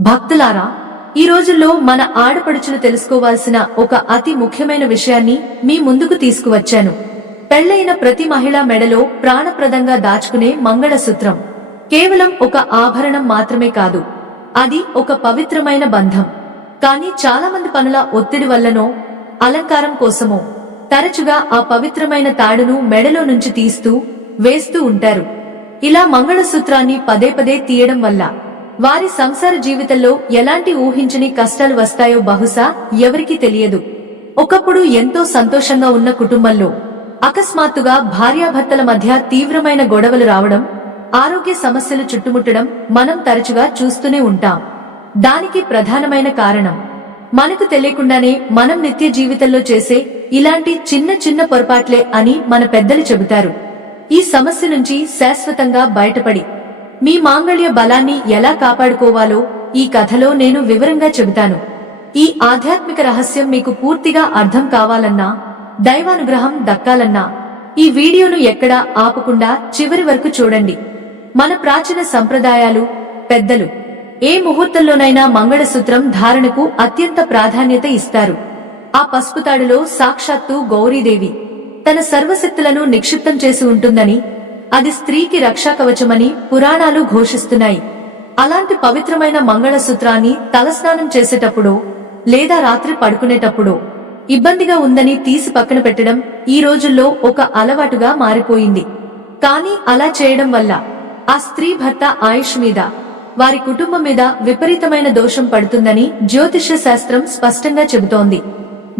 భక్తులారా, ఈ రోజుల్లో మన ఆడపడుచులు తెలుసుకోవాల్సిన ఒక అతి ముఖ్యమైన విషయాన్ని మీ ముందుకు తీసుకువచ్చాను. పెళ్లైన ప్రతి మహిళ మెడలో ప్రాణప్రదంగా దాచుకునే మంగళసూత్రం కేవలం ఒక ఆభరణం మాత్రమే కాదు, అది ఒక పవిత్రమైన బంధం. కానీ చాలా మంది పనుల ఒత్తిడి వల్లనో అలంకారం కోసమో తరచుగా ఆ పవిత్రమైన తాడును మెడలో నుంచి తీస్తూ వేస్తూ ఉంటారు. ఇలా మంగళసూత్రాన్ని పదే పదే తీయడం వల్ల వారి సంసార జీవితంలో ఎలాంటి ఊహించని కష్టాలు వస్తాయో బహుశా ఎవరికీ తెలియదు. ఒకప్పుడు ఎంతో సంతోషంగా ఉన్న కుటుంబంలో అకస్మాత్తుగా భార్యాభర్తల మధ్య తీవ్రమైన గొడవలు రావడం, ఆరోగ్య సమస్యలు చుట్టుముట్టడం మనం తరచుగా చూస్తూనే ఉంటాం. దానికి ప్రధానమైన కారణం మనకు తెలియకుండానే మనం నిత్య జీవితంలో చేసే ఇలాంటి చిన్న చిన్న పొరపాట్లే అని మన పెద్దలు చెబుతారు. ఈ సమస్య నుంచి శాశ్వతంగా బయటపడి మీ మాంగళ్య బలాన్ని ఎలా కాపాడుకోవాలో ఈ కథలో నేను వివరంగా చెబుతాను. ఈ ఆధ్యాత్మిక రహస్యం మీకు పూర్తిగా అర్థం కావాలన్నా, దైవానుగ్రహం దక్కాలన్నా ఈ వీడియోను ఎక్కడా ఆపకుండా చివరి వరకు చూడండి. మన ప్రాచీన సంప్రదాయాలు పెద్దలు ఏ ముహూర్తంలోనైనా మంగళసూత్రం ధారణకు అత్యంత ప్రాధాన్యత ఇస్తారు. ఆ పసుపుతాడులో సాక్షాత్తు గౌరీదేవి తన సర్వశక్తులను నిక్షిప్తం చేసి ఉంటుందని, అది స్త్రీకి రక్షాకవచమని పురాణాలు ఘోషిస్తున్నాయి. అలాంటి పవిత్రమైన మంగళసూత్రాన్ని తలస్నానం చేసేటప్పుడో లేదా రాత్రి పడుకునేటప్పుడో ఇబ్బందిగా ఉందని తీసి పక్కన పెట్టడం ఈ రోజుల్లో ఒక అలవాటుగా మారిపోయింది. కానీ అలా చేయడం వల్ల ఆ స్త్రీ భర్త ఆయుష్ మీద, వారి కుటుంబం మీద విపరీతమైన దోషం పడుతుందని జ్యోతిష్య శాస్త్రం స్పష్టంగా చెబుతోంది.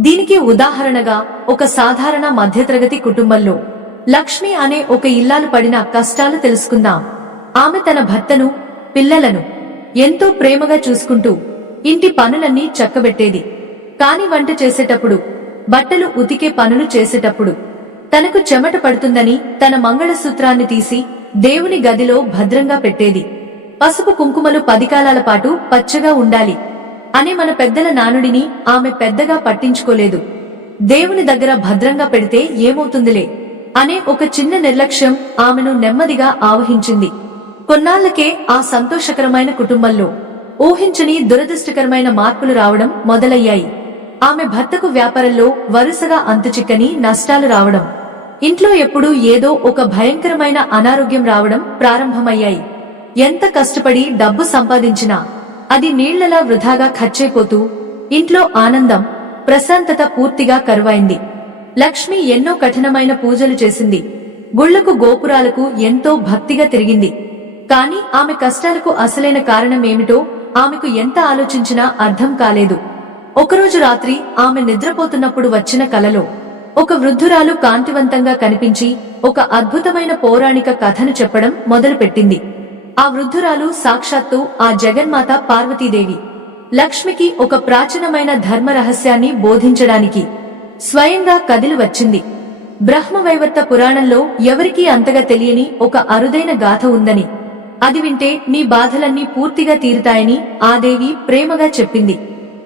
దీనికి ఉదాహరణగా ఒక సాధారణ మధ్యతరగతి కుటుంబంలో లక్ష్మి అనే ఒక ఇల్లాలు పడిన కష్టాలు తెలుసుకుందాం. ఆమె తన భర్తను, పిల్లలను ఎంతో ప్రేమగా చూసుకుంటూ ఇంటి పనులన్నీ చక్కబెట్టేది. కాని వంట చేసేటప్పుడు, బట్టలు ఉతికే పనులు చేసేటప్పుడు తనకు చెమట పడుతుందని తన మంగళసూత్రాన్ని తీసి దేవుని గదిలో భద్రంగా పెట్టేది. పసుపు కుంకుమలు 10 కాలాల పాటు పచ్చగా ఉండాలి అనే మన పెద్దల నానుడిని ఆమె పెద్దగా పట్టించుకోలేదు. దేవుని దగ్గర భద్రంగా పెడితే ఏమవుతుందిలే అనే ఒక చిన్న నిర్లక్ష్యం ఆమెను నెమ్మదిగా ఆవహించింది. కొన్నాళ్లకే ఆ సంతోషకరమైన కుటుంబంలో ఊహించని దురదృష్టకరమైన మార్పులు రావడం మొదలయ్యాయి. ఆమె భర్తకు వ్యాపారంలో వరుసగా అంతుచిక్కని నష్టాలు రావడం, ఇంట్లో ఎప్పుడూ ఏదో ఒక భయంకరమైన అనారోగ్యం రావడం ప్రారంభమయ్యాయి. ఎంత కష్టపడి డబ్బు సంపాదించినా అది నీళ్లలా వృధాగా ఖర్చైపోతూ ఇంట్లో ఆనందం, ప్రశాంతత పూర్తిగా కరువైంది. లక్ష్మి ఎన్నో కఠినమైన పూజలు చేసింది. గుళ్లకు గోపురాలకు ఎంతో భక్తిగా తిరిగింది. కాని ఆమె కష్టాలకు అసలైన కారణమేమిటో ఆమెకు ఎంత ఆలోచించినా అర్థం కాలేదు. ఒకరోజు రాత్రి ఆమె నిద్రపోతున్నప్పుడు వచ్చిన కలలో ఒక వృద్ధురాలు కాంతివంతంగా కనిపించి ఒక అద్భుతమైన పౌరాణిక కథను చెప్పడం మొదలుపెట్టింది. ఆ వృద్ధురాలు సాక్షాత్తు ఆ జగన్మాత పార్వతీదేవి. లక్ష్మికి ఒక ప్రాచీనమైన ధర్మ రహస్యాన్ని బోధించడానికి స్వయంగా కదిలి వచ్చింది. బ్రహ్మవైవర్త పురాణంలో ఎవరికీ అంతగా తెలియని ఒక అరుదైన గాథ ఉందని, అది వింటే నీ బాధలన్నీ పూర్తిగా తీరుతాయని ఆ దేవి ప్రేమగా చెప్పింది.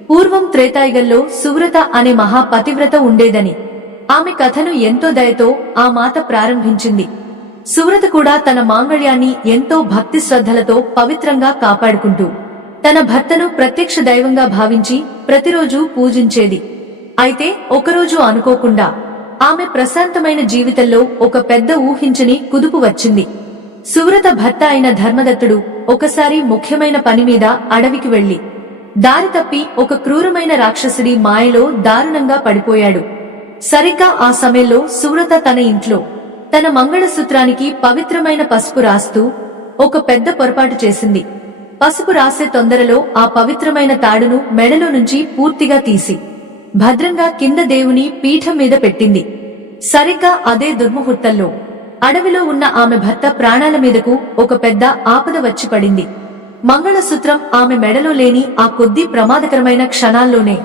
పూర్వం త్రేతాయుగంలో సువ్రత అనే మహాపతివ్రత ఉండేదని, ఆమె కథను ఎంతో దయతో ఆ మాత ప్రారంభించింది. సువ్రత కూడా తన మాంగళ్యాన్ని ఎంతో భక్తి శ్రద్ధలతో పవిత్రంగా కాపాడుకుంటూ తన భర్తను ప్రత్యక్ష దైవంగా భావించి ప్రతిరోజూ పూజించేది. అయితే ఒకరోజు అనుకోకుండా ఆమె ప్రశాంతమైన జీవితంలో ఒక పెద్ద ఊహించని కుదుపు వచ్చింది. సువ్రత భర్త అయిన ధర్మదత్తుడు ఒకసారి ముఖ్యమైన పని మీద అడవికి వెళ్లి దారి తప్పి ఒక క్రూరమైన రాక్షసుడి మాయలో దారుణంగా పడిపోయాడు. సరిగ్గా ఆ సమయంలో సువ్రత తన ఇంట్లో తన మంగళసూత్రానికి పవిత్రమైన పసుపు రాస్తూ ఒక పెద్ద పొరపాటు చేసింది. పసుపు రాసే తొందరలో ఆ పవిత్రమైన తాడును మెడలో నుంచి పూర్తిగా తీసి భద్రంగా కింద దేవుని పీఠం మీద పెట్టింది. సరిగ్గా అదే దుర్ముహూర్తంలో అడవిలో ఉన్న ఆమె భర్త ప్రాణాల మీదకు ఒక పెద్ద ఆపద వచ్చి పడింది. మంగళసూత్రం ఆమె మెడలో లేని ఆ కొద్ది ప్రమాదకరమైన క్షణాల్లోనే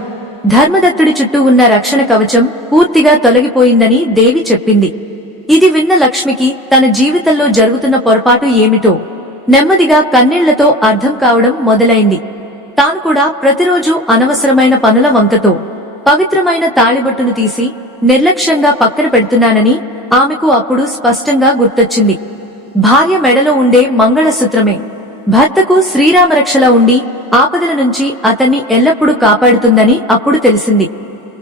ధర్మదత్తుడి చుట్టూ ఉన్న రక్షణ కవచం పూర్తిగా తొలగిపోయిందని దేవి చెప్పింది. ఇది విన్న లక్ష్మికి తన జీవితంలో జరుగుతున్న పొరపాటు ఏమిటో నెమ్మదిగా కన్నీళ్లతో అర్థం కావడం మొదలైంది. తాను కూడా ప్రతిరోజు అనవసరమైన పనుల వంకతో పవిత్రమైన తాళిబొట్టును తీసి నిర్లక్ష్యంగా పక్కన పెడుతున్నానని ఆమెకు అప్పుడు స్పష్టంగా గుర్తొచ్చింది. భార్య మెడలో ఉండే మంగళసూత్రమే భర్తకు శ్రీరామరక్షలా ఉండి ఆపదల నుంచి అతన్ని ఎల్లప్పుడూ కాపాడుతుందని అప్పుడు తెలిసింది.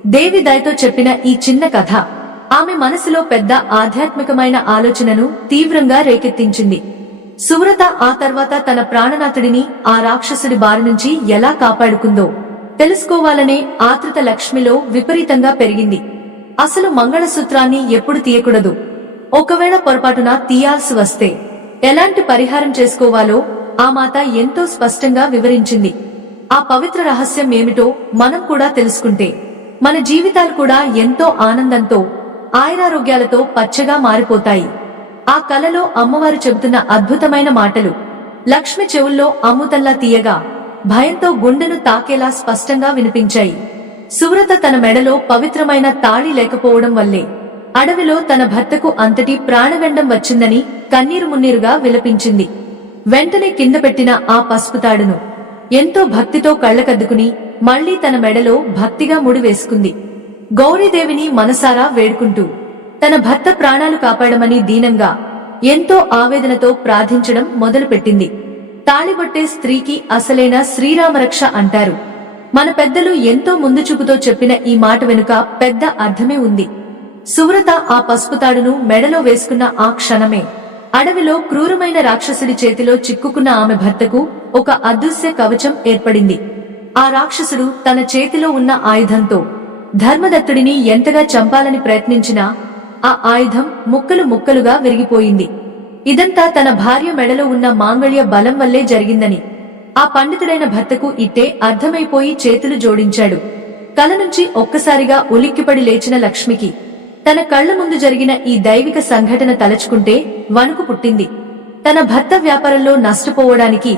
దేవి దయతో చెప్పిన ఈ చిన్న కథ ఆమె మనసులో పెద్ద ఆధ్యాత్మికమైన ఆలోచనను తీవ్రంగా రేకెత్తించింది. సువ్రత ఆ తర్వాత తన ప్రాణనాథుడిని ఆ రాక్షసుడి బారి నుంచి ఎలా కాపాడుకుందో తెలుసుకోవాలనే ఆతృత లక్ష్మిలో విపరీతంగా పెరిగింది. అసలు మంగళసూత్రాన్ని ఎప్పుడు తీయకూడదు, ఒకవేళ పొరపాటున తీయాల్సి వస్తే ఎలాంటి పరిహారం చేసుకోవాలో ఆ మాత ఎంతో స్పష్టంగా వివరించింది. ఆ పవిత్ర రహస్యం ఏమిటో మనం కూడా తెలుసుకుంటే మన జీవితాలు కూడా ఎంతో ఆనందంతో ఆయురారోగ్యాలతో పచ్చగా మారిపోతాయి. ఆ కలలో అమ్మవారు చెబుతున్న అద్భుతమైన మాటలు లక్ష్మి చెవుల్లో అమృతంలా తీయగా భయంతో గుండెను తాకేలా స్పష్టంగా వినిపించాయి. సువ్రత తన మెడలో పవిత్రమైన తాళి లేకపోవడం వల్లే అడవిలో తన భర్తకు అంతటి ప్రాణగండం వచ్చిందని కన్నీరు మున్నీరుగా విలపించింది. వెంటనే కింద పెట్టిన ఆ పసుపు తాడును ఎంతో భక్తితో కళ్లకద్దుకుని మళ్లీ తన మెడలో భక్తిగా ముడివేసుకుంది. గౌరీదేవిని మనసారా వేడుకుంటూ తన భర్త ప్రాణాలు కాపాడమని దీనంగా ఎంతో ఆవేదనతో ప్రార్థించడం మొదలుపెట్టింది. తాళిబొట్టే స్త్రీకి అసలైన శ్రీరామరక్ష అంటారు. మన పెద్దలు ఎంతో ముందు చూపుతో చెప్పిన ఈ మాట వెనుక పెద్ద అర్థమే ఉంది. సువ్రత ఆ పసుపు తాడును మెడలో వేసుకున్న ఆ క్షణమే అడవిలో క్రూరమైన రాక్షసుడి చేతిలో చిక్కుకున్న ఆమె భర్తకు ఒక అదృశ్య కవచం ఏర్పడింది. ఆ రాక్షసుడు తన చేతిలో ఉన్న ఆయుధంతో ధర్మదత్తుడిని ఎంతగా చంపాలని ప్రయత్నించినా ఆ ఆయుధం ముక్కలు ముక్కలుగా విరిగిపోయింది. ఇదంతా తన భార్య మెడలో ఉన్న మాంగళ్య బలం వల్లే జరిగిందని ఆ పండితుడైన భర్తకు ఇట్టే అర్థమైపోయి చేతులు జోడించాడు. కల నుంచి ఒక్కసారిగా ఉలిక్కిపడి లేచిన లక్ష్మికి తన కళ్ల ముందు జరిగిన ఈ దైవిక సంఘటన తలచుకుంటే వణుకు పుట్టింది. తన భర్త వ్యాపారంలో నష్టపోవడానికి,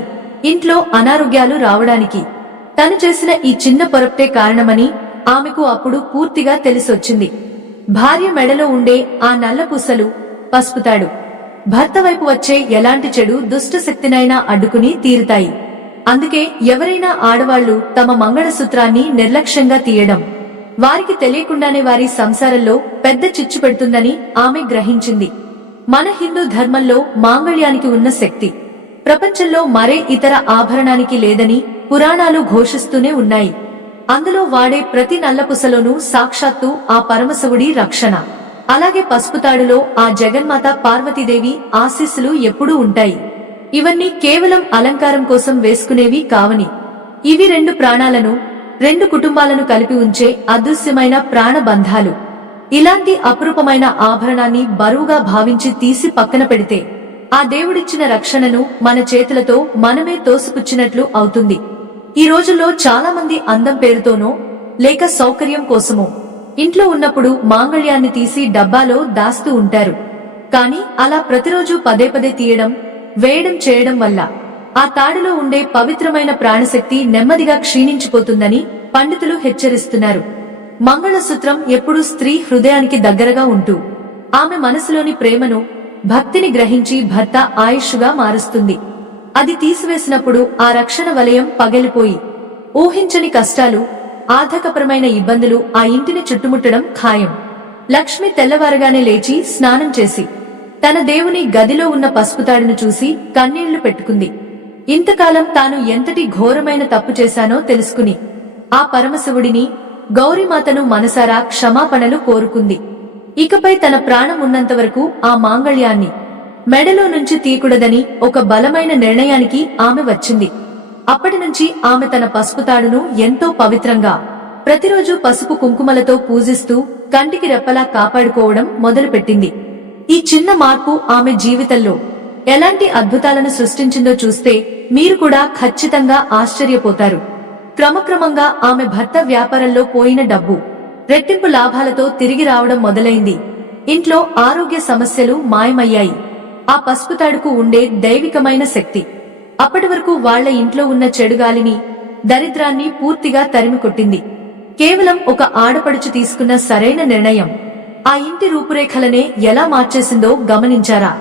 ఇంట్లో అనారోగ్యాలు రావడానికి తను చేసిన ఈ చిన్న పొరపటే కారణమని ఆమెకు అప్పుడు పూర్తిగా తెలిసొచ్చింది. భార్య మెడలో ఉండే ఆ నల్ల పూసలు, పసుపుతాడు భర్త వైపు వచ్చే ఎలాంటి చెడు దుష్ట శక్తినైనా అడ్డుకుని తీరుతాయి. అందుకే ఎవరైనా ఆడవాళ్లు తమ మంగళసూత్రాన్ని నిర్లక్ష్యంగా తీయడం వారికి తెలియకుండానే వారి సంసారంలో పెద్ద చిచ్చు పెడుతుందని ఆమె గ్రహించింది. మన హిందూ ధర్మంలో మాంగళ్యానికి ఉన్న శక్తి ప్రపంచంలో మరే ఇతర ఆభరణానికి లేదని పురాణాలు ఘోషిస్తూనే ఉన్నాయి. అందులో వాడే ప్రతి నల్లపుసలోనూ సాక్షాత్తు ఆ పరమశివుడి రక్షణ, అలాగే పసుపుతాడులో ఆ జగన్మాత పార్వతీదేవి ఆశీస్సులు ఎప్పుడూ ఉంటాయి. ఇవన్నీ కేవలం అలంకారం కోసం వేసుకునేవి కావని, ఇవి రెండు ప్రాణాలను, రెండు కుటుంబాలను కలిపి ఉంచే అదృశ్యమైన ప్రాణబంధాలు. ఇలాంటి అపురూపమైన ఆభరణాన్ని బరువుగా భావించి తీసి పక్కన పెడితే ఆ దేవుడిచ్చిన రక్షణను మన చేతులతో మనమే తోసిపుచ్చినట్లు అవుతుంది. ఈ రోజుల్లో చాలా మంది అందం పేరుతోనో లేక సౌకర్యం కోసమో ఇంట్లో ఉన్నప్పుడు మాంగళ్యాన్ని తీసి డబ్బాలో దాస్తూ ఉంటారు. కాని అలా ప్రతిరోజు పదే పదే తీయడం, వేయడం చేయడం వల్ల ఆ తాడులో ఉండే పవిత్రమైన ప్రాణశక్తి నెమ్మదిగా క్షీణించిపోతుందని పండితులు హెచ్చరిస్తున్నారు. మంగళసూత్రం ఎప్పుడూ స్త్రీ హృదయానికి దగ్గరగా ఉంటూ ఆమె మనసులోని ప్రేమను, భక్తిని గ్రహించి భర్త ఆయుష్గా మారుస్తుంది. అది తీసివేసినప్పుడు ఆ రక్షణ వలయం పగిలిపోయి ఊహించని కష్టాలు, ఆర్థికపరమైన ఇబ్బందులు ఆ ఇంటిని చుట్టుముట్టడం ఖాయం. లక్ష్మి తెల్లవారగానే లేచి స్నానం చేసి తన దేవుని గదిలో ఉన్న పసుపుతాడును చూసి కన్నీళ్లు పెట్టుకుంది. ఇంతకాలం తాను ఎంతటి ఘోరమైన తప్పు చేశానో తెలుసుకుని ఆ పరమశివుడిని, గౌరీమాతను మనసారా క్షమాపణలు కోరుకుంది. ఇకపై తన ప్రాణం ఉన్నంత వరకు ఆ మాంగళ్యాన్ని మెడలో నుంచి తీయకూడదని ఒక బలమైన నిర్ణయానికి ఆమె వచ్చింది. అప్పటినుంచి ఆమె తన పసుపుతాడును ఎంతో పవిత్రంగా ప్రతిరోజు పసుపు కుంకుమలతో పూజిస్తూ కంటికి రెప్పలా కాపాడుకోవడం మొదలుపెట్టింది. ఈ చిన్న మార్పు ఆమె జీవితంలో ఎలాంటి అద్భుతాలను సృష్టించిందో చూస్తే మీరు కూడా ఖచ్చితంగా ఆశ్చర్యపోతారు. క్రమక్రమంగా ఆమె భర్త వ్యాపారంలో పోయిన డబ్బు రెట్టింపు లాభాలతో తిరిగి రావడం మొదలైంది. ఇంట్లో ఆరోగ్య సమస్యలు మాయమయ్యాయి. ఆ పసుపుతాడుకు ఉండే దైవికమైన శక్తి అప్పటి వరకు వాళ్ల ఇంట్లో ఉన్న చెడుగాలిని, దరిద్రాన్ని పూర్తిగా తరిమికొట్టింది. కేవలం ఒక ఆడపడుచు తీసుకున్న సరైన నిర్ణయం ఆ ఇంటి రూపురేఖలనే ఎలా మార్చేసిందో గమనించారా?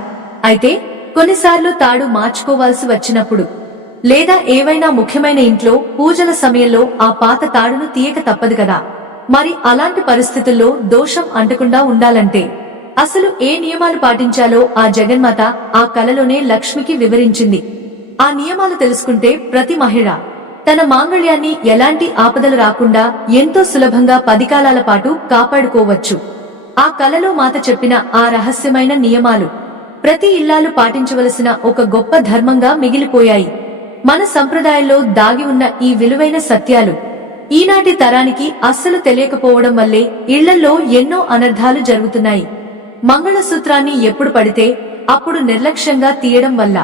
అయితే కొన్నిసార్లు తాడు మార్చుకోవాల్సి వచ్చినప్పుడు, లేదా ఏవైనా ముఖ్యమైన ఇంట్లో పూజల సమయంలో ఆ పాత తాడును తీయక తప్పదు కదా. మరి అలాంటి పరిస్థితుల్లో దోషం అంటకుండా ఉండాలంటే అసలు ఏ నియమాలు పాటించాలో ఆ జగన్మాత ఆ కలలోనే లక్ష్మికి వివరించింది. ఆ నియమాలు తెలుసుకుంటే ప్రతి మహిళ తన మాంగళ్యాన్ని ఎలాంటి ఆపదలు రాకుండా ఎంతో సులభంగా 10 కాలాల పాటు కాపాడుకోవచ్చు. ఆ కలలో మాత చెప్పిన ఆ రహస్యమైన నియమాలు ప్రతి ఇల్లాలు పాటించవలసిన ఒక గొప్ప ధర్మంగా మిగిలిపోయాయి. మన సంప్రదాయంలో దాగి ఉన్న ఈ విలువైన సత్యాలు ఈనాటి తరానికి అస్సలు తెలియకపోవడం వల్లే ఇళ్లల్లో ఎన్నో అనర్థాలు జరుగుతున్నాయి. మంగళసూత్రాన్ని ఎప్పుడు పడితే అప్పుడు నిర్లక్ష్యంగా తీయడం వల్ల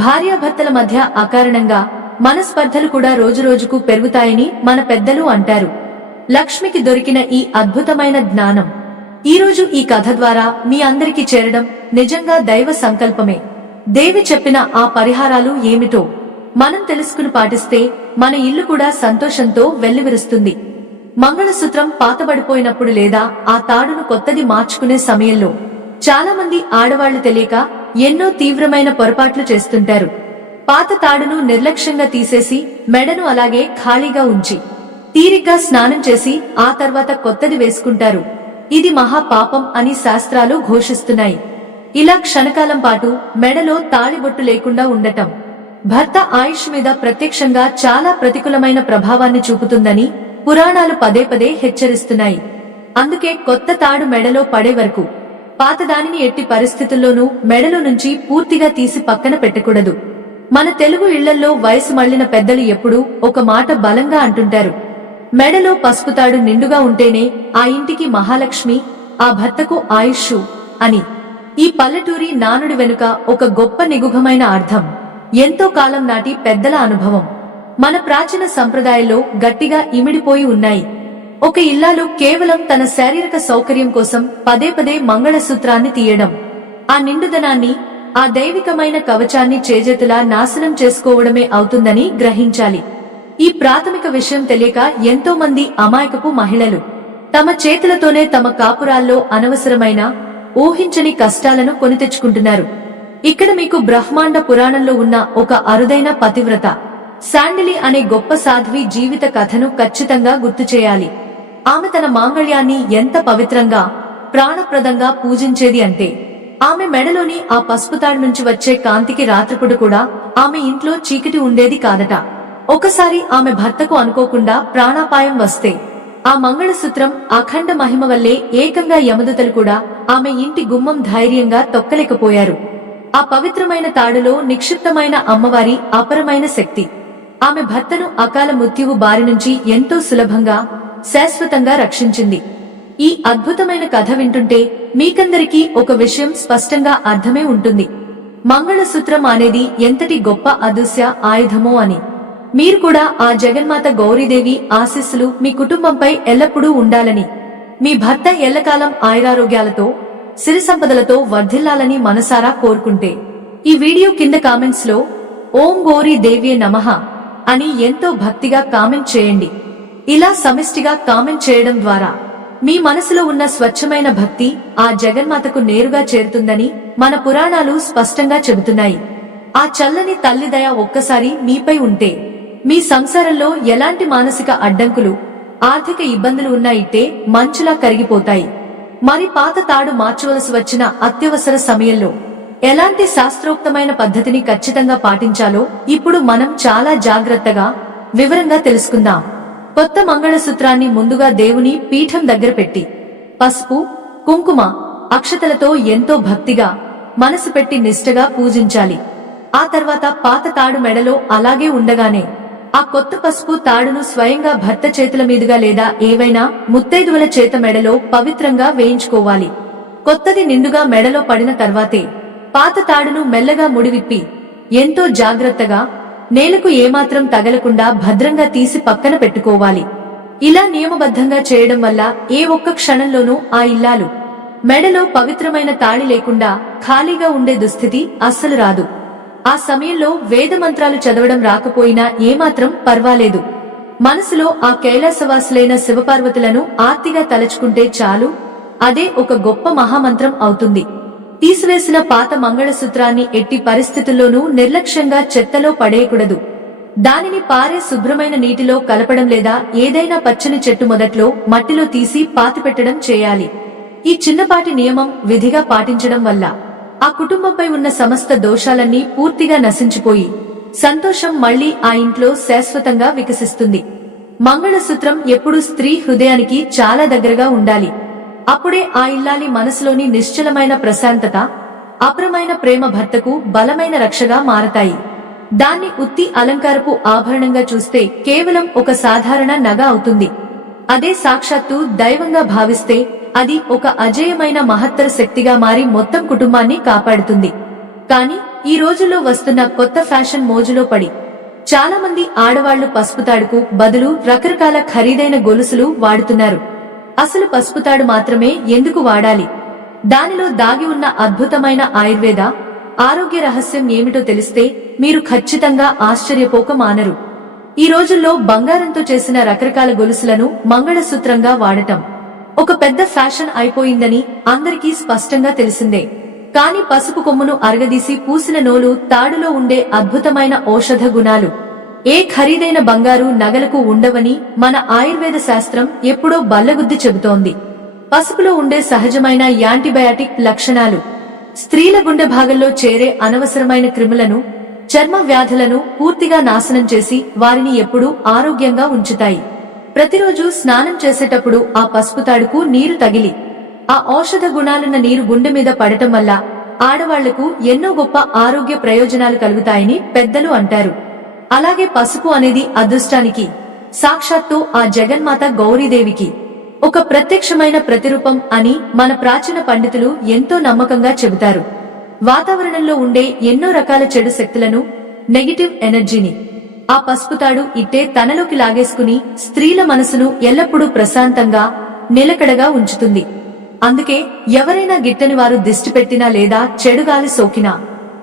భార్యాభర్తల మధ్య అకారణంగా మనస్పర్ధలు కూడా రోజురోజుకు పెరుగుతాయని మన పెద్దలు అంటారు. లక్ష్మికి దొరికిన ఈ అద్భుతమైన జ్ఞానం ఈరోజు ఈ కథ ద్వారా మీ అందరికీ చేరడం నిజంగా దైవ సంకల్పమే. దేవి చెప్పిన ఆ పరిహారాలు ఏమిటో మనం తెలుసుకుని పాటిస్తే మన ఇల్లు కూడా సంతోషంతో వెల్లివిరుస్తుంది. మంగళసూత్రం పాతబడిపోయినప్పుడు లేదా ఆ తాడును కొత్తది మార్చుకునే సమయంలో చాలా మంది ఆడవాళ్లు తెలియక ఎన్నో తీవ్రమైన పొరపాట్లు చేస్తుంటారు. పాత తాడును నిర్లక్ష్యంగా తీసేసి మెడను అలాగే ఖాళీగా ఉంచి తీరిగ్గా స్నానం చేసి ఆ తర్వాత కొత్తది వేసుకుంటారు. ఇది మహా పాపం అని శాస్త్రాలు ఘోషిస్తున్నాయి. ఇలా క్షణకాలం పాటు మెడలో తాళిబొట్టు లేకుండా ఉండటం భర్త ఆయుష్ మీద ప్రత్యక్షంగా చాలా ప్రతికూలమైన ప్రభావాన్ని చూపుతుందని పురాణాలు పదే పదే హెచ్చరిస్తున్నాయి. అందుకే కొత్త తాడు మెడలో పడే వరకు పాతదానిని ఎట్టి పరిస్థితుల్లోనూ మెడలో నుంచి పూర్తిగా తీసి పక్కన పెట్టకూడదు. మన తెలుగు ఇళ్లల్లో వయసు మళ్లిన పెద్దలు ఎప్పుడూ ఒక మాట బలంగా అంటుంటారు, మెడలో పసుపు తాడు నిండుగా ఉంటేనే ఆ ఇంటికి మహాలక్ష్మి, ఆ భర్తకు ఆయుష్షు అని. ఈ పల్లెటూరి నానుడి వెనుక ఒక గొప్ప నిగూఢమైన అర్థం ఎంతో కాలం నాటి పెద్దల అనుభవం మన ప్రాచీన సంప్రదాయంలో గట్టిగా ఇమిడిపోయి ఉన్నాయి. ఒక ఇల్లాలు కేవలం తన శారీరక సౌకర్యం కోసం పదే పదే మంగళసూత్రాన్ని తీయడం ఆ నిండుదనాన్ని, ఆ దైవికమైన కవచాన్ని చేజేతులా నాశనం చేసుకోవడమే అవుతుందని గ్రహించాలి. ఈ ప్రాథమిక విషయం తెలియక ఎంతో మంది అమాయకపు మహిళలు తమ చేతులతోనే తమ కాపురాల్లో అనవసరమైన ఊహించని కష్టాలను కొని తెచ్చుకుంటున్నారు. ఇక్కడ మీకు బ్రహ్మాండ పురాణంలో ఉన్న ఒక అరుదైన పతివ్రత శాండిలి అనే గొప్ప సాధ్వి జీవిత కథను ఖచ్చితంగా గుర్తు చేయాలి. ఆమె తన మాంగళ్యాన్ని ఎంత పవిత్రంగా, ప్రాణప్రదంగా పూజించేది అంటే ఆమె మెడలోని ఆ పసుపుతాడు నుంచి వచ్చే కాంతికి రాత్రిపుడు కూడా ఆమె ఇంట్లో చీకటి ఉండేది కాదట. ఒకసారి ఆమె భర్తకు అనుకోకుండా ప్రాణాపాయం వస్తే ఆ మంగళసూత్రం అఖండ మహిమ వల్లే ఏకంగా యమదూతలు కూడా ఆమె ఇంటి గుమ్మం ధైర్యంగా తొక్కలేకపోయారు. ఆ పవిత్రమైన తాడులో నిక్షిప్తమైన అమ్మవారి అపరమైన శక్తి ఆమె భర్తను అకాల మృత్యువు బారి నుంచి ఎంతో సులభంగా, శాశ్వతంగా రక్షించింది. ఈ అద్భుతమైన కథ వింటుంటే మీకందరికీ ఒక విషయం స్పష్టంగా అర్థమే ఉంటుంది, మంగళసూత్రం అనేది ఎంతటి గొప్ప అదృశ్య ఆయుధమో అని. మీరు కూడా ఆ జగన్మాత గౌరీదేవి ఆశీస్సులు మీ కుటుంబంపై ఎల్లప్పుడూ ఉండాలని, మీ భర్త ఎల్లకాలం ఆయురారోగ్యాలతో, సిరి సంపదలతో వర్ధిల్లాలని మనసారా కోరుకుంటే ఈ వీడియో కింద కామెంట్స్ లో ఓం గౌరీ దేవ్యే నమః అని ఎంతో భక్తిగా కామెంట్ చేయండి. ఇలా సమిష్టిగా కామెంట్ చేయడం ద్వారా మీ మనసులో ఉన్న స్వచ్ఛమైన భక్తి ఆ జగన్మాతకు నేరుగా చేరుతుందని మన పురాణాలు స్పష్టంగా చెబుతున్నాయి. ఆ చల్లని తల్లి దయ ఒక్కసారి మీపై ఉంటే మీ సంసారంలో ఎలాంటి మానసిక అడ్డంకులు, ఆర్థిక ఇబ్బందులు ఉన్నాయిట్టే మంచులా కరిగిపోతాయి. మరి పాత తాడు మార్చవలసి వచ్చిన అత్యవసర సమయంలో ఎలాంటి శాస్త్రోక్తమైన పద్ధతిని ఖచ్చితంగా పాటించాలో ఇప్పుడు మనం చాలా జాగ్రత్తగా, వివరంగా తెలుసుకుందాం. కొత్త మంగళసూత్రాన్ని ముందుగా దేవుని పీఠం దగ్గర పెట్టి పసుపు, కుంకుమ, అక్షతలతో ఎంతో భక్తిగా, మనసు పెట్టి నిష్ఠగా పూజించాలి. ఆ తర్వాత పాత తాడు మెడలో అలాగే ఉండగానే ఆ కొత్త పసుపు తాడును స్వయంగా భర్త చేతుల మీదుగా లేదా ఏవైనా ముత్తైదువల చేత మెడలో పవిత్రంగా వేయించుకోవాలి. కొత్తది నిండుగా మెడలో పడిన తర్వాతే పాత తాడును మెల్లగా ముడివిప్పి ఎంతో జాగ్రత్తగా, నేలకు ఏమాత్రం తగలకుండా భద్రంగా తీసి పక్కన పెట్టుకోవాలి. ఇలా నియమబద్ధంగా చేయడం వల్ల ఏ ఒక్క క్షణంలోనూ ఆ ఇల్లాలు మెడలో పవిత్రమైన తాళి లేకుండా ఖాళీగా ఉండే దుస్థితి అస్సలు రాదు. ఆ సమయంలో వేద మంత్రాలు చదవడం రాకపోయినా ఏమాత్రం పర్వాలేదు, మనసులో ఆ కైలాసవాసులైన శివపార్వతులను ఆర్తిగా తలచుకుంటే చాలు, అదే ఒక గొప్ప మహామంత్రం అవుతుంది. తీసివేసిన పాత మంగళసూత్రాన్ని ఎట్టి పరిస్థితుల్లోనూ నిర్లక్ష్యంగా చెత్తలో పడేయకూడదు. దానిని పారే శుభ్రమైన నీటిలో కలపడం లేదా ఏదైనా పచ్చని చెట్టు మొదట్లో మట్టిలో తీసి పాతిపెట్టడం చేయాలి. ఈ చిన్నపాటి నియమం విధిగా పాటించడం వల్ల ఆ కుటుంబంపై ఉన్న సమస్త దోషాలన్నీ పూర్తిగా నశించిపోయి సంతోషం మళ్లీ ఆ ఇంట్లో శాశ్వతంగా వికసిస్తుంది. మంగళసూత్రం ఎప్పుడూ స్త్రీ హృదయానికి చాలా దగ్గరగా ఉండాలి. అప్పుడే ఆ ఇల్లాలి మనసులోని నిశ్చలమైన ప్రశాంతత, అప్రమైన ప్రేమ భర్తకు బలమైన రక్షగా మారతాయి. దాన్ని ఉత్తి అలంకారపు ఆభరణంగా చూస్తే కేవలం ఒక సాధారణ నగ అవుతుంది. అదే సాక్షాత్తు దైవంగా భావిస్తే అది ఒక అజేయమైన మహత్తర శక్తిగా మారి మొత్తం కుటుంబాన్ని కాపాడుతుంది. కానీ ఈ రోజుల్లో వస్తున్న కొత్త ఫ్యాషన్ మోజులో పడి చాలా మంది ఆడవాళ్లు పసుపుతాడుకు బదులు రకరకాల ఖరీదైన గొలుసులు వాడుతున్నారు. అసలు పసుపుతాడు మాత్రమే ఎందుకు వాడాలి? దానిలో దాగి ఉన్న అద్భుతమైన ఆయుర్వేద ఆరోగ్య రహస్యం ఏమిటో తెలిస్తే మీరు ఖచ్చితంగా ఆశ్చర్యపోక మానరు. ఈ రోజుల్లో బంగారంతో చేసిన రకరకాల గొలుసులను మంగళసూత్రంగా వాడటం ఒక పెద్ద ఫ్యాషన్ అయిపోయిందని అందరికీ స్పష్టంగా తెలిసిందే. కాని పసుపు కొమ్మును అరగదీసి పూసిన నూలు తాడులో ఉండే అద్భుతమైన ఔషధ గుణాలు ఏ ఖరీదైన బంగారు నగలకు ఉండవని మన ఆయుర్వేద శాస్త్రం ఎప్పుడో బల్లగుద్ది చెబుతోంది. పసుపులో ఉండే సహజమైన యాంటీబయాటిక్ లక్షణాలు స్త్రీల గుండె భాగంలో చేరే అనవసరమైన క్రిములను, చర్మ వ్యాధులను పూర్తిగా నాశనం చేసి వారిని ఎప్పుడూ ఆరోగ్యంగా ఉంచుతాయి. ప్రతిరోజు స్నానం చేసేటప్పుడు ఆ పసుపు తాడుకు నీరు తగిలి ఆ ఔషధ గుణాలున్న నీరు గుండె మీద పడటం వల్ల ఆడవాళ్లకు ఎన్నో గొప్ప ఆరోగ్య ప్రయోజనాలు కలుగుతాయని పెద్దలు అంటారు. అలాగే పసుపు అనేది అదృష్టానికి, సాక్షాత్తు ఆ జగన్మాత గౌరీదేవికి ఒక ప్రత్యక్షమైన ప్రతిరూపం అని మన ప్రాచీన పండితులు ఎంతో నమ్మకంగా చెబుతారు. వాతావరణంలో ఉండే ఎన్నో రకాల చెడు శక్తులను, నెగటివ్ ఎనర్జీని ఆ పసుపుతాడు ఇట్టే తనలోకి లాగేసుకుని స్త్రీల మనసును ఎల్లప్పుడూ ప్రశాంతంగా, నిలకడగా ఉంచుతుంది. అందుకే ఎవరైనా గిట్టని వారు దిష్టి పెట్టినా లేదా చెడుగాలి సోకినా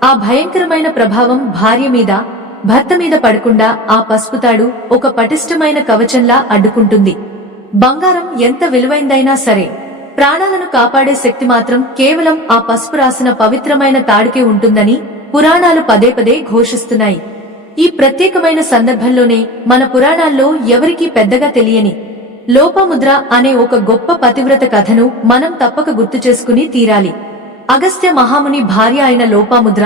ఆ భయంకరమైన ప్రభావం భార్య మీద, భర్త మీద పడకుండా ఆ పసుపుతాడు ఒక పటిష్టమైన కవచంలా అడ్డుకుంటుంది. బంగారం ఎంత విలువైందైనా సరే ప్రాణాలను కాపాడే శక్తి మాత్రం కేవలం ఆ పసుపు రాసిన పవిత్రమైన తాడుకే ఉంటుందని పురాణాలు పదే పదే ఘోషిస్తున్నాయి. ఈ ప్రత్యేకమైన సందర్భంలోనే మన పురాణాల్లో ఎవరికీ పెద్దగా తెలియని లోపాముద్ర అనే ఒక గొప్ప పతివ్రత కథను మనం తప్పక గుర్తు చేసుకుని తీరాలి. అగస్త్య మహాముని భార్య అయిన లోపాముద్ర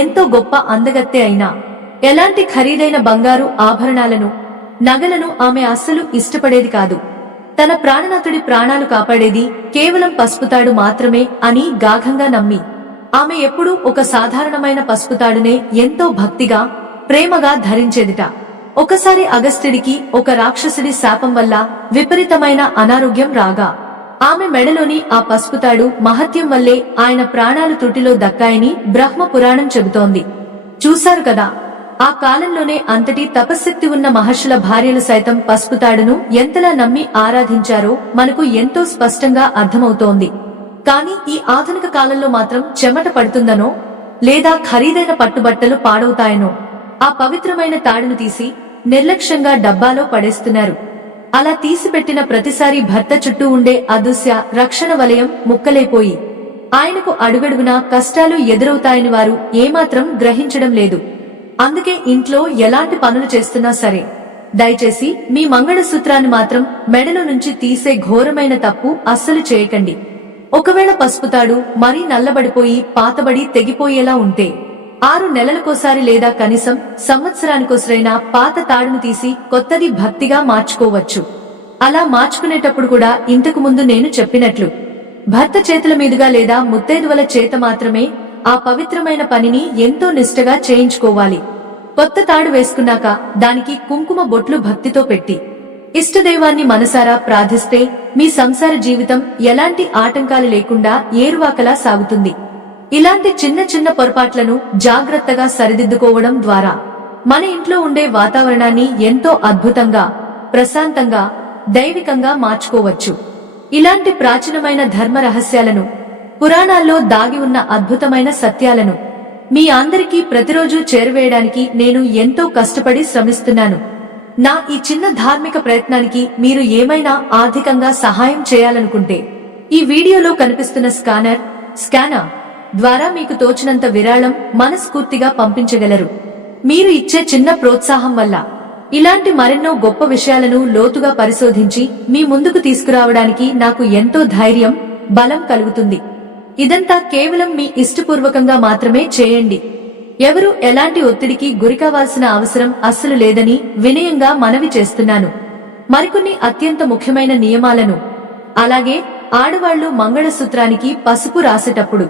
ఎంతో గొప్ప అందగత్తె అయినా ఎలాంటి ఖరీదైన బంగారు ఆభరణాలను, నగలను ఆమె అస్సలు ఇష్టపడేది కాదు. తన ప్రాణనాథుడి ప్రాణాలు కాపాడేది కేవలం పసుపుతాడు మాత్రమే అని గాఢంగా నమ్మి ఆమె ఎప్పుడూ ఒక సాధారణమైన పసుపుతాడునే ఎంతో భక్తిగా, ప్రేమగా ధరించేదిట. ఒకసారి అగస్త్యుడికి ఒక రాక్షసుడి శాపం వల్ల విపరీతమైన అనారోగ్యం రాగా ఆమె మెడలోని ఆ పసుపుతాడు మహత్యం వల్లే ఆయన ప్రాణాలు త్రుటిలో దక్కాయని బ్రహ్మ పురాణం చెబుతోంది. చూశారు కదా, ఆ కాలంలోనే అంతటి తపశ్శక్తి ఉన్న మహర్షుల భార్యలు సైతం పసుపుతాడును ఎంతలా నమ్మి ఆరాధించారో మనకు ఎంతో స్పష్టంగా అర్థమవుతోంది. కాని ఈ ఆధునిక కాలంలో మాత్రం చెమట పడుతుందనో లేదా ఖరీదైన పట్టుబట్టలు పాడవుతాయనో ఆ పవిత్రమైన తాడును తీసి నిర్లక్ష్యంగా డబ్బాలో పడేస్తున్నారు. అలా తీసిపెట్టిన ప్రతిసారి భర్త చుట్టూ ఉండే అదృశ్య రక్షణ వలయం ముక్కలైపోయి ఆయనకు అడుగడుగునా కష్టాలు ఎదురవుతాయని వారు ఏమాత్రం గ్రహించడం లేదు. అందుకే ఇంట్లో ఎలాంటి పనులు చేస్తున్నా సరే దయచేసి మీ మంగళసూత్రాన్ని మాత్రం మెడలో నుంచి తీసే ఘోరమైన తప్పు అస్సలు చేయకండి. ఒకవేళ పసుపుతాడు మరీ నల్లబడిపోయి పాతబడి తెగిపోయేలా ఉంటే 6 నెలలకోసారి లేదా కనీసం సంవత్సరానికోసరైనా పాత తాడును తీసి కొత్తది భక్తిగా మార్చుకోవచ్చు. అలా మార్చుకునేటప్పుడు కూడా ఇంతకు ముందు నేను చెప్పినట్లు భర్త చేతుల మీదుగా లేదా ముత్తైదువల చేత మాత్రమే ఆ పవిత్రమైన పనిని ఎంతో నిష్ఠగా చేయించుకోవాలి. కొత్త తాడు వేసుకున్నాక దానికి కుంకుమ బొట్లు భక్తితో పెట్టి ఇష్టదైవాన్ని మనసారా ప్రార్థిస్తే మీ సంసార జీవితం ఎలాంటి ఆటంకాలు లేకుండా ఏరువాకలా సాగుతుంది. ఇలాంటి చిన్న చిన్న పొరపాట్లను జాగ్రత్తగా సరిదిద్దుకోవడం ద్వారా మన ఇంట్లో ఉండే వాతావరణాన్ని ఎంతో అద్భుతంగా, ప్రశాంతంగా, దైవికంగా మార్చుకోవచ్చు. ఇలాంటి ప్రాచీనమైన ధర్మ రహస్యాలను, పురాణాల్లో దాగి ఉన్న అద్భుతమైన సత్యాలను మీ అందరికీ ప్రతిరోజు చేరవేయడానికి నేను ఎంతో కష్టపడి శ్రమిస్తున్నాను. నా ఈ చిన్న ధార్మిక ప్రయత్నానికి మీరు ఏమైనా ఆర్థికంగా సహాయం చేయాలనుకుంటే ఈ వీడియోలో కనిపిస్తున్న స్కానర్ ద్వారా మీకు తోచినంత విరాళం మనస్ఫూర్తిగా పంపించగలరు. మీరు ఇచ్చే చిన్న ప్రోత్సాహం వల్ల ఇలాంటి మరెన్నో గొప్ప విషయాలను లోతుగా పరిశోధించి మీ ముందుకు తీసుకురావడానికి నాకు ఎంతో ధైర్యం, బలం కలుగుతుంది. ఇదంతా కేవలం మీ ఇష్టపూర్వకంగా మాత్రమే చేయండి. ఎవరు ఎలాంటి ఒత్తిడికి గురికావాల్సిన అవసరం అస్సలు లేదని వినయంగా మనవి చేస్తున్నాను. మరికొన్ని అత్యంత ముఖ్యమైన నియమాలను, అలాగే ఆడవాళ్లు మంగళసూత్రానికి పసుపు రాసేటప్పుడు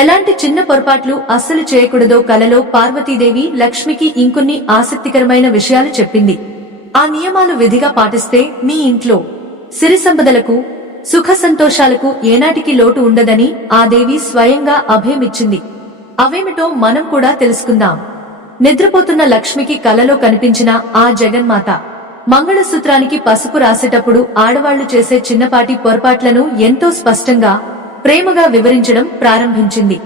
ఎలాంటి చిన్న పొరపాట్లు అస్సలు చేయకూడదో కలలో పార్వతీదేవి లక్ష్మికి ఇంకొన్ని ఆసక్తికరమైన విషయాలు చెప్పింది. ఆ నియమాలు విధిగా పాటిస్తే మీ ఇంట్లో సిరి సంపదలకు, సుఖ సంతోషాలకు ఏనాటికి లోటు ఉండదని ఆ దేవి స్వయంగా అభయమిచ్చింది. అవేమిటో మనం కూడా తెలుసుకుందాం. నిద్రపోతున్న లక్ష్మికి కలలో కనిపించిన ఆ జగన్మాత మంగళసూత్రానికి పసుపు రాసేటప్పుడు ఆడవాళ్లు చేసే చిన్నపాటి పొరపాట్లను ఎంతో స్పష్టంగా, ప్రేమగా వివరించడం ప్రారంభించింది.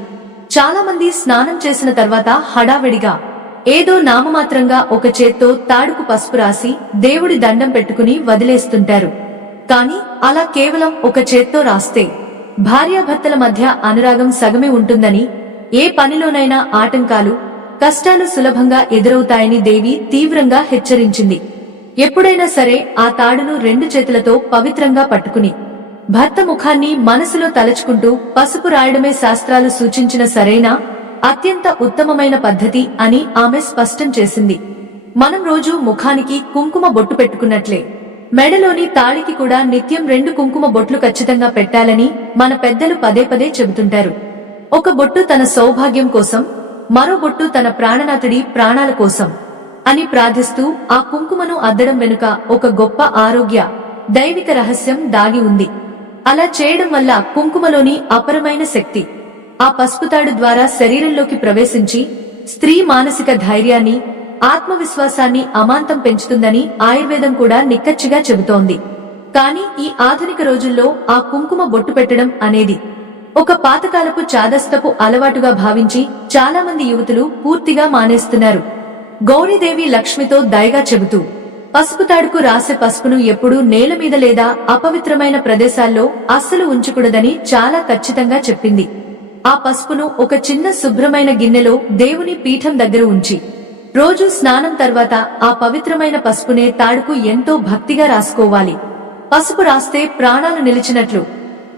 చాలా మంది స్నానం చేసిన తర్వాత హడావిడిగా ఏదో నామమాత్రంగా ఒక చేత్తో తాడుకు పసుపు రాసి దేవుడి దండం పెట్టుకుని వదిలేస్తుంటారు. కాని అలా కేవలం ఒక చేత్తో రాస్తే భార్యాభర్తల మధ్య అనురాగం సగమే ఉంటుందని, ఏ పనిలోనైనా ఆటంకాలు, కష్టాలు సులభంగా ఎదురవుతాయని దేవి తీవ్రంగా హెచ్చరించింది. ఎప్పుడైనా సరే ఆ తాడును 2 చేతులతో పవిత్రంగా పట్టుకుని భర్త ముఖాన్ని మనసులో తలచుకుంటూ పసుపు రాయడమే శాస్త్రాలు సూచించిన సరైన, అత్యంత ఉత్తమమైన పద్ధతి అని ఆమె స్పష్టం చేసింది. మనం రోజూ ముఖానికి కుంకుమ బొట్టు పెట్టుకున్నట్లే మెడలోని తాళికి కూడా నిత్యం 2 కుంకుమ బొట్లు ఖచ్చితంగా పెట్టాలని మన పెద్దలు పదే పదే చెబుతుంటారు. ఒక బొట్టు తన సౌభాగ్యం కోసం, మరో బొట్టు తన ప్రాణనాథుడి ప్రాణాల కోసం అని ప్రార్థిస్తూ ఆ కుంకుమను అద్దడం వెనుక ఒక గొప్ప ఆరోగ్య, దైవిక రహస్యం దాగి ఉంది. అలా చేయడం వల్ల కుంకుమలోని అపరమైన శక్తి ఆ పసుపుతాడు ద్వారా శరీరంలోకి ప్రవేశించి స్త్రీ మానసిక ధైర్యాన్ని, ఆత్మవిశ్వాసాన్ని అమాంతం పెంచుతుందని ఆయుర్వేదం కూడా నిక్కచ్చిగా చెబుతోంది. కాని ఈ ఆధునిక రోజుల్లో ఆ కుంకుమ బొట్టు పెట్టడం అనేది ఒక పాతకాలపు చాదస్తపు అలవాటుగా భావించి చాలా మంది యువతులు పూర్తిగా మానేస్తున్నారు. గౌరీదేవి లక్ష్మితో దయగా చెబుతూ పసుపుతాడుకు రాసే పసుపును ఎప్పుడూ నేల మీద లేదా అపవిత్రమైన ప్రదేశాల్లో అస్సలు ఉంచకూడదని చాలా ఖచ్చితంగా చెప్పింది. ఆ పసుపును ఒక చిన్న శుభ్రమైన గిన్నెలో దేవుని పీఠం దగ్గర ఉంచి రోజు స్నానం తర్వాత ఆ పవిత్రమైన పసుపునే తాడుకు ఎంతో భక్తిగా రాసుకోవాలి. పసుపు రాస్తే ప్రాణాలు నిలిచినట్లు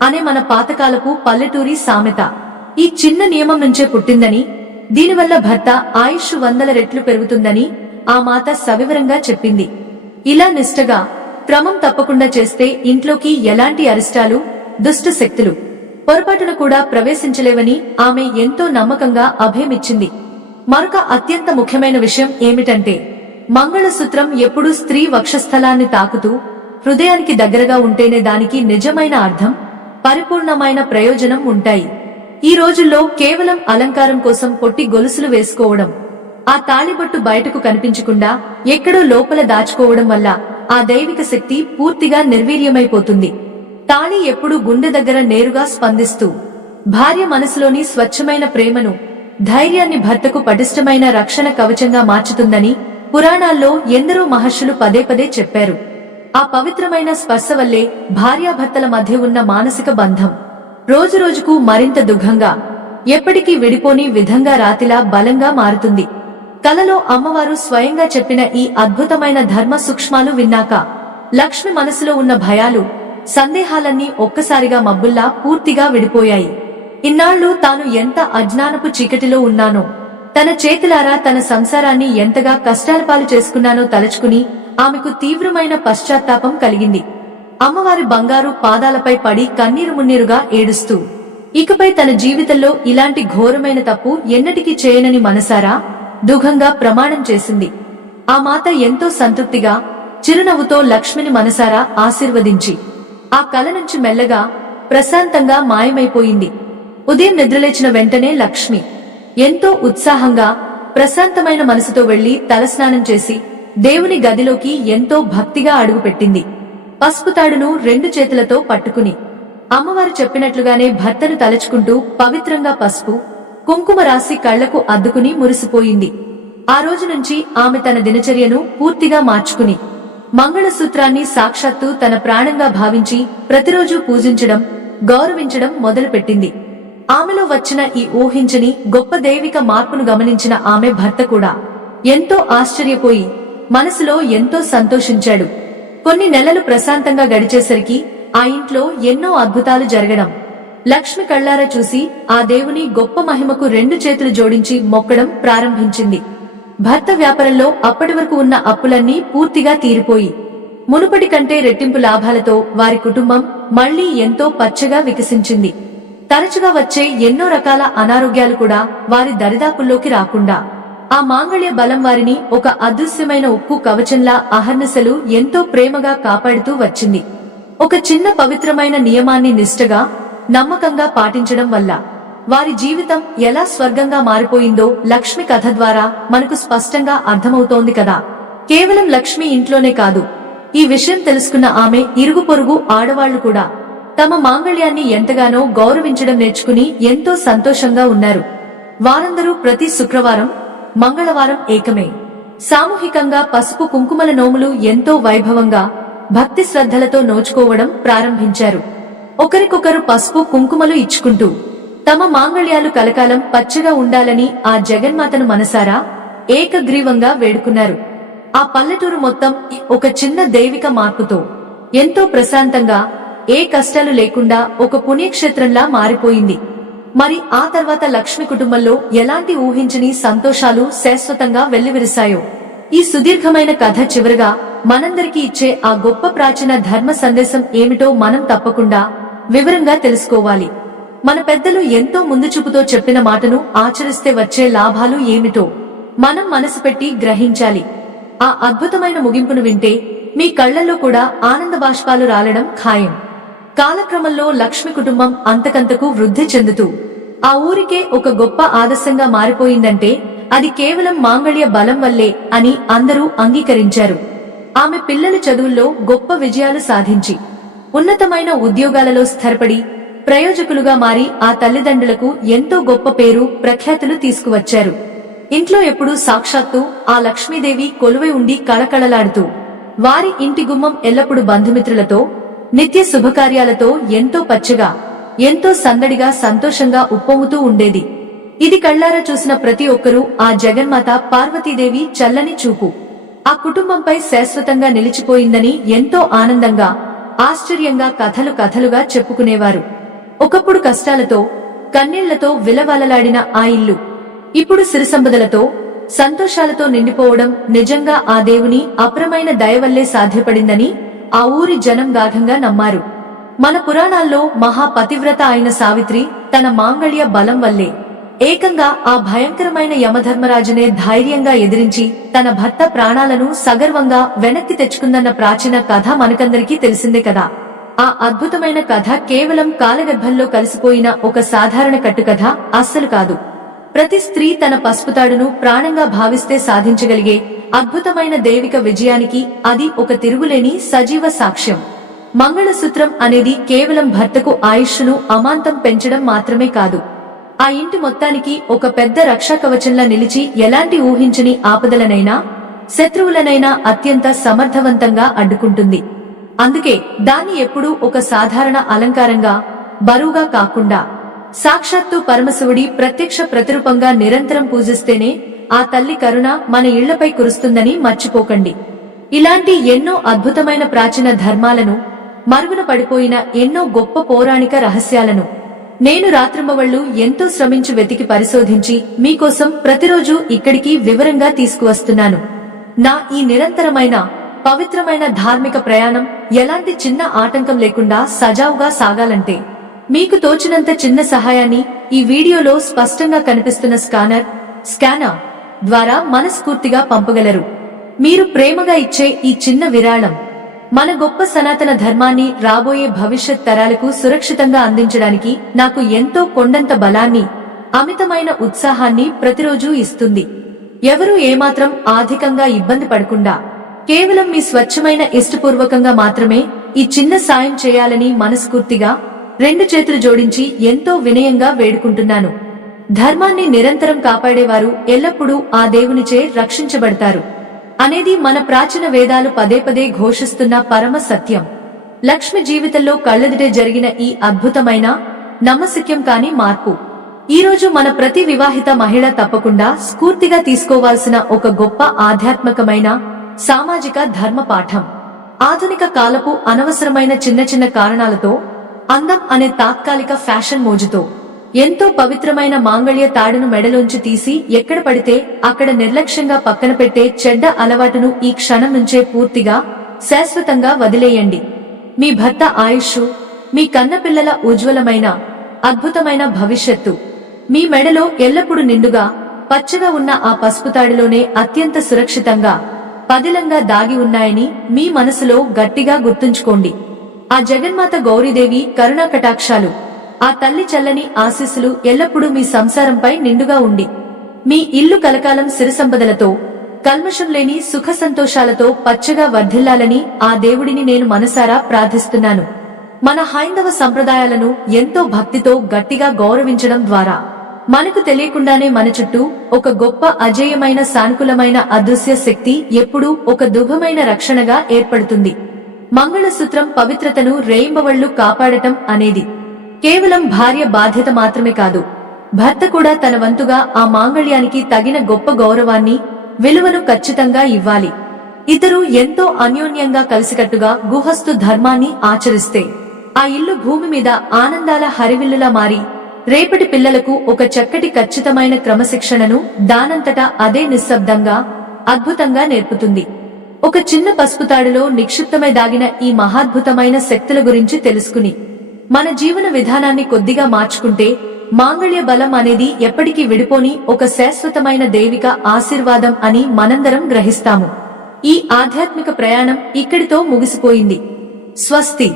అనే మన పాతకాలపు పల్లెటూరి సామెత ఈ చిన్న నియమం నుంచే పుట్టిందని, దీనివల్ల భర్త ఆయుష్ 100 రెట్లు పెరుగుతుందని ఆ మాత సవివరంగా చెప్పింది. ఇలా నిష్టగా, క్రమం తప్పకుండా చేస్తే ఇంట్లోకి ఎలాంటి అరిష్టాలు, దుష్ట శక్తులు పొరపాటును కూడా ప్రవేశించలేవని ఆమె ఎంతో నమ్మకంగా అభయమిచ్చింది. మరొక అత్యంత ముఖ్యమైన విషయం ఏమిటంటే, మంగళసూత్రం ఎప్పుడూ స్త్రీ వక్షస్థలాన్ని తాకుతూ హృదయానికి దగ్గరగా ఉంటేనే దానికి నిజమైన అర్థం, పరిపూర్ణమైన ప్రయోజనం ఉంటాయి. ఈ రోజుల్లో కేవలం అలంకారం కోసం పొట్టి గొలుసులు వేసుకోవడం, ఆ తాళిబొట్టు బయటకు కనిపించకుండా ఎక్కడో లోపల దాచుకోవడం వల్ల ఆ దైవిక శక్తి పూర్తిగా నిర్వీర్యమైపోతుంది. తాళి ఎప్పుడూ గుండె దగ్గర నేరుగా స్పందిస్తూ భార్య మనసులోని స్వచ్ఛమైన ప్రేమను, ధైర్యాన్ని భర్తకు పటిష్టమైన రక్షణ కవచంగా మార్చుతుందని పురాణాల్లో ఎందరో మహర్షులు పదే పదే చెప్పారు. ఆ పవిత్రమైన స్పర్శ వల్లే భార్యాభర్తల మధ్య ఉన్న మానసిక బంధం రోజురోజుకు మరింత దుఃఖంగా, ఎప్పటికీ విడిపోని విధంగా రాతిలా బలంగా మారుతుంది. కలలో అమ్మవారు స్వయంగా చెప్పిన ఈ అద్భుతమైన ధర్మ సూక్ష్మాలు విన్నాక లక్ష్మి మనసులో ఉన్న భయాలు, సందేహాలన్నీ ఒక్కసారిగా మబ్బుల్లా పూర్తిగా విడిపోయాయి. ఇన్నాళ్లు తాను ఎంత అజ్ఞానపు చీకటిలో ఉన్నానో, తన చేతులారా తన సంసారాన్ని ఎంతగా కష్టాల పాలు చేసుకున్నానో తలుచుకుని ఆమెకు తీవ్రమైన పశ్చాత్తాపం కలిగింది. అమ్మవారి బంగారు పాదాలపై పడి కన్నీరు మున్నీరుగా ఏడుస్తూ ఇకపై తన జీవితంలో ఇలాంటి ఘోరమైన తప్పు ఎన్నటికీ చేయనని మనసారా దుఃఖంగా ప్రమాణం చేసింది. ఆ మాత ఎంతో సంతృప్తిగా, చిరునవ్వుతో లక్ష్మిని మనసారా ఆశీర్వదించి ఆ కల నుంచి మెల్లగా, ప్రశాంతంగా మాయమైపోయింది. ఉదయం నిద్రలేచిన వెంటనే లక్ష్మి ఎంతో ఉత్సాహంగా, ప్రశాంతమైన మనసుతో వెళ్లి తలస్నానం చేసి దేవుని గదిలోకి ఎంతో భక్తిగా అడుగుపెట్టింది. పసుపు తాడును 2 చేతులతో పట్టుకుని అమ్మవారు చెప్పినట్లుగానే భర్తను తలుచుకుంటూ పవిత్రంగా పసుపు, కుంకుమ రాసి కళ్లకు అద్దుకుని మురిసిపోయింది. ఆ రోజు నుంచి ఆమె తన దినచర్యను పూర్తిగా మార్చుకుని మంగళసూత్రాన్ని సాక్షాత్తు తన ప్రాణంగా భావించి ప్రతిరోజు పూజించడం, గౌరవించడం మొదలుపెట్టింది. ఆమెలో వచ్చిన ఈ ఊహించని గొప్ప దైవిక మార్పును గమనించిన ఆమె భర్త కూడా ఎంతో ఆశ్చర్యపోయి మనసులో ఎంతో సంతోషించాడు. కొన్ని నెలలు ప్రశాంతంగా గడిచేసరికి ఆ ఇంట్లో ఎన్నో అద్భుతాలు జరగడం, లక్ష్మి కళ్ళారా చూసి ఆ దేవుని గొప్ప మహిమకు రెండు చేతులు జోడించి మొక్కడం ప్రారంభించింది. భర్త వ్యాపారంలో అప్పటి వరకు ఉన్న అప్పులన్నీ పూర్తిగా తీరిపోయి మునుపటి కంటే రెట్టింపు లాభాలతో వారి కుటుంబం మళ్లీ ఎంతో పచ్చగా వికసించింది. తరచుగా వచ్చే ఎన్నో రకాల అనారోగ్యాలు కూడా వారి దరిదాపుల్లోకి రాకుండా ఆ మాంగళ్య బలం వారిని ఒక అదృశ్యమైన ఉక్కు కవచంలా అహర్నిశలు ఎంతో ప్రేమగా కాపాడుతూ వచ్చింది. ఒక చిన్న పవిత్రమైన నియమాన్ని నిష్ఠగా నమ్మకంగా పాటించడం వల్ల వారి జీవితం ఎలా స్వర్గంగా మారిపోయిందో లక్ష్మి కథ ద్వారా మనకు స్పష్టంగా అర్థమవుతోంది కదా. కేవలం లక్ష్మి ఇంట్లోనే కాదు, ఈ విషయం తెలుసుకున్న ఆమె ఇరుగు పొరుగు ఆడవాళ్లు కూడా తమ మాంగళ్యాన్ని ఎంతగానో గౌరవించడం నేర్చుకుని ఎంతో సంతోషంగా ఉన్నారు. వారందరూ ప్రతి శుక్రవారం, మంగళవారం ఏకమే సామూహికంగా పసుపు కుంకుమల నోములు ఎంతో వైభవంగా భక్తి శ్రద్ధలతో నోచుకోవడం ప్రారంభించారు. ఒకరికొకరు పసుపు కుంకుమలు ఇచ్చుకుంటూ తమ మాంగళ్యాలు కలకాలం పచ్చగా ఉండాలని ఆ జగన్మాతను మనసారా ఏకగ్రీవంగా వేడుకున్నారు. ఆ పల్లెటూరు మొత్తం ఒక చిన్న దైవిక మార్పుతో ఎంతో ప్రశాంతంగా, ఏ కష్టాలు లేకుండా ఒక పుణ్యక్షేత్రంలా మారిపోయింది. మరి ఆ తర్వాత లక్ష్మి కుటుంబంలో ఎలాంటి ఊహించని సంతోషాలు శాశ్వతంగా వెల్లివిరిశాయో ఈ సుదీర్ఘమైన కథ చివరగా మనందరికీ ఇచ్చే ఆ గొప్ప ప్రాచీన ధర్మ సందేశం ఏమిటో మనం తప్పకుండా వివరంగా తెలుసుకోవాలి. మన పెద్దలు ఎంతో ముందు చూపుతో చెప్పిన మాటను ఆచరిస్తే వచ్చే లాభాలు ఏమిటో మనం మనసు పెట్టి గ్రహించాలి. ఆ అద్భుతమైన ముగింపును వింటే మీ కళ్లలో కూడా ఆనంద బాష్పాలు రాలడం ఖాయం. కాలక్రమంలో లక్ష్మి కుటుంబం అంతకంతకు వృద్ధి చెందుతూ ఆ ఊరికే ఒక గొప్ప ఆదర్శంగా మారిపోయిందంటే అది కేవలం మాంగళ్య బలం వల్లే అని అందరూ అంగీకరించారు. ఆమె పిల్లల చదువుల్లో గొప్ప విజయాలు సాధించి ఉన్నతమైన ఉద్యోగాలలో స్థిరపడి ప్రయోజకులుగా మారి ఆ తల్లిదండ్రులకు ఎంతో గొప్ప పేరు ప్రఖ్యాతులు తీసుకువచ్చారు. ఇంట్లో ఎప్పుడూ సాక్షాత్తు ఆ లక్ష్మీదేవి కొలువై ఉండి కళకళలాడుతూ వారి ఇంటి గుమ్మం ఎల్లప్పుడూ బంధుమిత్రులతో నిత్య శుభకార్యాలతో ఎంతో పచ్చగా, ఎంతో సందడిగా, సంతోషంగా ఉప్పొంగుతూ ఉండేది. ఇది కళ్లారా చూసిన ప్రతి ఒక్కరూ ఆ జగన్మాత పార్వతీదేవి చల్లని చూపు ఆ కుటుంబంపై శాశ్వతంగా నిలిచిపోయిందని ఎంతో ఆనందంగా, ఆశ్చర్యంగా కథలు కథలుగా చెప్పుకునేవారు. ఒకప్పుడు కష్టాలతో, కన్నీళ్లతో విలవలలాడిన ఆ ఇల్లు ఇప్పుడు సిరిసంపదలతో, సంతోషాలతో నిండిపోవడం నిజంగా ఆ దేవుని అపరమైన దయవల్లే సాధ్యపడిందని ఆ ఊరి జనం గాఢంగా నమ్మారు. మన పురాణాల్లో మహాపతివ్రత అయిన సావిత్రి తన మాంగళ్య బలం వల్లే ఏకంగా ఆ భయంకరమైన యమధర్మరాజునే ధైర్యంగా ఎదిరించి తన భర్త ప్రాణాలను సగర్వంగా వెనక్కి తెచ్చుకుందన్న ప్రాచీన కథ మనకందరికీ తెలిసిందే కదా. ఆ అద్భుతమైన కథ కేవలం కాలగర్భంలో కలిసిపోయిన ఒక సాధారణ కట్టుకథ అస్సలు కాదు. ప్రతి స్త్రీ తన పసుపుతాడును ప్రాణంగా భావిస్తే సాధించగలిగే అద్భుతమైన దైవిక విజయానికి అది ఒక తిరుగులేని సజీవ సాక్ష్యం. మంగళసూత్రం అనేది కేవలం భర్తకు ఆయుష్ను అమాంతం పెంచడం మాత్రమే కాదు, ఆ ఇంటి మొత్తానికి ఒక పెద్ద రక్షా కవచంలా నిలిచి ఎలాంటి ఊహించని ఆపదలనైనా, శత్రువులనైనా అత్యంత సమర్థవంతంగా అడ్డుకుంటుంది. అందుకే దాన్ని ఎప్పుడూ ఒక సాధారణ అలంకారంగా, బరువుగా కాకుండా సాక్షాత్తు పరమశివుడి ప్రత్యక్ష ప్రతిరూపంగా నిరంతరం పూజిస్తేనే ఆ తల్లి కరుణ మన ఇళ్లపై కురుస్తుందని మర్చిపోకండి. ఇలాంటి ఎన్నో అద్భుతమైన ప్రాచీన ధర్మాలను, మరుగున పడిపోయిన ఎన్నో గొప్ప పౌరాణిక రహస్యాలను నేను రాత్రింబవళ్లు ఎంతో శ్రమించి వెతికి పరిశోధించి మీకోసం ప్రతిరోజు ఇక్కడికి వివరంగా తీసుకువస్తున్నాను. నా ఈ నిరంతరమైన పవిత్రమైన ధార్మిక ప్రయాణం ఎలాంటి చిన్న ఆటంకం లేకుండా సజావుగా సాగాలంటే మీకు తోచినంత చిన్న సహాయాన్ని ఈ వీడియోలో స్పష్టంగా కనిపిస్తున్న స్కానర్ ద్వారా మనస్ఫూర్తిగా పంపగలరు. మీరు ప్రేమగా ఇచ్చే ఈ చిన్న విరాళం మన గొప్ప సనాతన ధర్మాన్ని రాబోయే భవిష్యత్ తరాలకు సురక్షితంగా అందించడానికి నాకు ఎంతో కొండంత బలాన్ని, అమితమైన ఉత్సాహాన్ని ప్రతిరోజూ ఇస్తుంది. ఎవరూ ఏమాత్రం ఆర్థికంగా ఇబ్బంది పడకుండా కేవలం మీ స్వచ్ఛమైన ఇష్టపూర్వకంగా మాత్రమే ఈ చిన్న సాయం చేయాలని మనస్ఫూర్తిగా రెండు చేతులు జోడించి ఎంతో వినయంగా వేడుకుంటున్నాను. ధర్మాన్ని నిరంతరం కాపాడేవారు ఎల్లప్పుడూ ఆ దేవునిచే రక్షించబడతారు అనేది మన ప్రాచీన వేదాలు పదే పదే ఘోషిస్తున్న పరమ సత్యం. లక్ష్మి జీవితంలో కళ్ళెదుటే జరిగిన ఈ అద్భుతమైన, నమ్మశక్యం కాని మార్పు ఈ రోజు మన ప్రతి వివాహిత మహిళ తప్పకుండా స్ఫూర్తిగా తీసుకోవాల్సిన ఒక గొప్ప ఆధ్యాత్మికమైన, సామాజిక ధర్మ పాఠం. ఆధునిక కాలపు అనవసరమైన చిన్న చిన్న కారణాలతో అందం అనే తాత్కాలిక ఫ్యాషన్ మోజుతో ఎంతో పవిత్రమైన మాంగళ్య తాడును మెడలోంచి తీసి ఎక్కడ పడితే అక్కడ నిర్లక్ష్యంగా పక్కన పెట్టే చెడ్డ అలవాటును ఈ క్షణం నుంచే పూర్తిగా శాశ్వతంగా వదిలేయండి. మీ భర్త ఆయుష్షు, మీ కన్నపిల్లల ఉజ్వలమైన అద్భుతమైన భవిష్యత్తు మీ మెడలో ఎల్లప్పుడూ నిండుగా పచ్చగా ఉన్న ఆ పసుపు తాడులోనే అత్యంత సురక్షితంగా పదిలంగా దాగి ఉన్నాయని మీ మనసులో గట్టిగా గుర్తుంచుకోండి. ఆ జగన్మాత గౌరీదేవి కరుణా కటాక్షాలు, ఆ తల్లి చల్లని ఆశీస్సులు ఎల్లప్పుడూ మీ సంసారంపై నిండుగా ఉండి మీ ఇల్లు కలకాలం సిరిసంపదలతో కల్మషం లేని సుఖ సంతోషాలతో పచ్చగా వర్ధిల్లాలని ఆ దేవుడిని నేను మనసారా ప్రార్థిస్తున్నాను. మన హైందవ సంప్రదాయాలను ఎంతో భక్తితో గట్టిగా గౌరవించడం ద్వారా మనకు తెలియకుండానే మన చుట్టూ ఒక గొప్ప అజేయమైన సానుకూలమైన అదృశ్య శక్తి ఎప్పుడూ ఒక దుఃఖమైన రక్షణగా ఏర్పడుతుంది. మంగళసూత్రం పవిత్రతను రేయింబవళ్లు కాపాడటం అనేది కేవలం భార్య బాధ్యత మాత్రమే కాదు, భర్త కూడా తన వంతుగా ఆ మాంగళ్యానికి తగిన గొప్ప గౌరవాన్ని, విలువను ఖచ్చితంగా ఇవ్వాలి. ఇద్దరూ ఎంతో అన్యోన్యంగా కలిసికట్టుగా గుహస్థు ధర్మాన్ని ఆచరిస్తే ఆ ఇల్లు భూమి మీద ఆనందాల హరివిల్లులా మారి రేపటి పిల్లలకు ఒక చక్కటి ఖచ్చితమైన క్రమశిక్షణను దానంతటా అదే నిశ్శబ్దంగా అద్భుతంగా నేర్పుతుంది. ఒక చిన్న పసుపుతాడులో నిక్షిప్తమై దాగిన ఈ మహాద్భుతమైన శక్తుల గురించి తెలుసుకుని మన జీవన విధానాన్ని కొద్దిగా మార్చుకుంటే మాంగళ్య బలం అనేది ఎప్పటికీ విడిపోని ఒక శాశ్వతమైన దైవిక ఆశీర్వాదం అని మనందరం గ్రహిస్తాము. ఈ ఆధ్యాత్మిక ప్రయాణం ఇక్కడితో ముగిసిపోయింది. స్వస్తి.